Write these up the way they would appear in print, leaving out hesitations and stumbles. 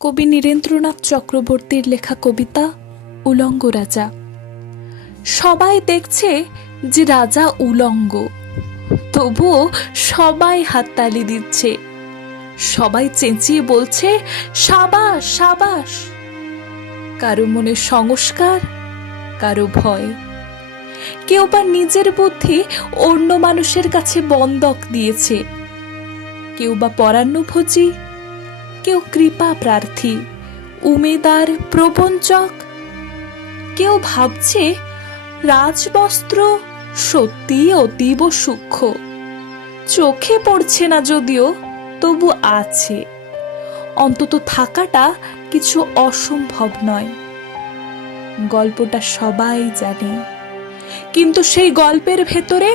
কবি নীরেন্দ্রনাথ চক্রবর্তীর লেখা কবিতা উলঙ্গ রাজা। সবাই দেখছে যে রাজা উলঙ্গ, তবুও সবাই হাততালি দিচ্ছে। সবাই চেঁচিয়ে বলছে সাবাস সাবাস। কারো মনে সংস্কার, কারো ভয়। কেউ বা নিজের বুদ্ধি অন্য মানুষের কাছে বন্ধক দিয়েছে, কেউ বা পরান্নভোজী, কেউ কৃপা প্রার্থী, উমেদার, প্রবঞ্চক। কেউ ভাবছে রাজবস্ত্র সত্যি অতীব সূক্ষ্ম, চোখে পড়ছে না যদিও, তবু আছে। অন্তত থাকাটা কিছু অসম্ভব নয়। গল্পটা সবাই জানে, কিন্তু সেই গল্পের ভেতরে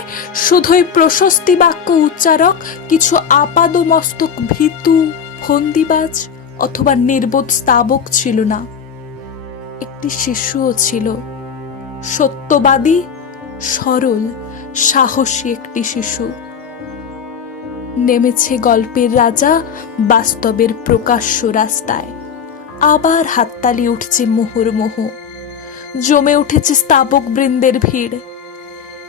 শুধুই প্রশস্তি বাক্য উচ্চারক কিছু আপাদমস্তক ভীতু, ফন্দিবাজ অথবা নির্বোধ স্তাবক ছিল না। একটি শিশুও ছিল, সত্যবাদী, সরল, সাহসী একটি শিশু। নেমেছে গল্পের রাজা বাস্তবের প্রকাশ্য রাস্তায়। আবার হাততালি উঠছে মুহুর্মুহু, জমে উঠেছে স্তাবক বৃন্দের ভিড়।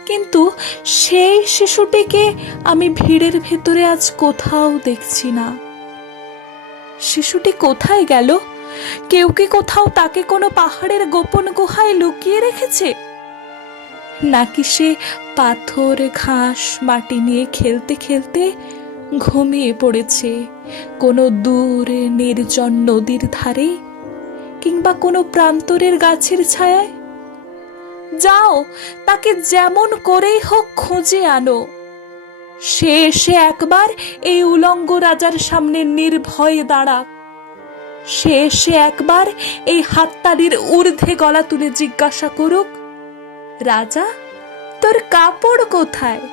কিন্তু সেই শিশুটিকে আমি ভিড়ের ভেতরে আজ কোথাও দেখছি না। শিশুটি কোথায় গেল? কেউ কি কোথাও তাকে কোনো পাহাড়ের গোপন গুহায় লুকিয়ে রেখেছে? নাকি সে পাথর, ঘাস, মাটি নিয়ে খেলতে খেলতে ঘুমিয়ে পড়েছে কোনো দূর নির্জন নদীর ধারে কিংবা কোনো প্রান্তরের গাছের ছায়ায়? যাও, তাকে যেমন করেই হোক খুঁজে আনো। সে এসে একবার এই উলঙ্গ রাজার সামনে নির্ভয়ে দাঁড়াক। সে এসে একবার এই হাততালির ঊর্ধ্বে গলা তুলে জিজ্ঞাসা করুক, রাজা, তোর কাপড় কোথায়?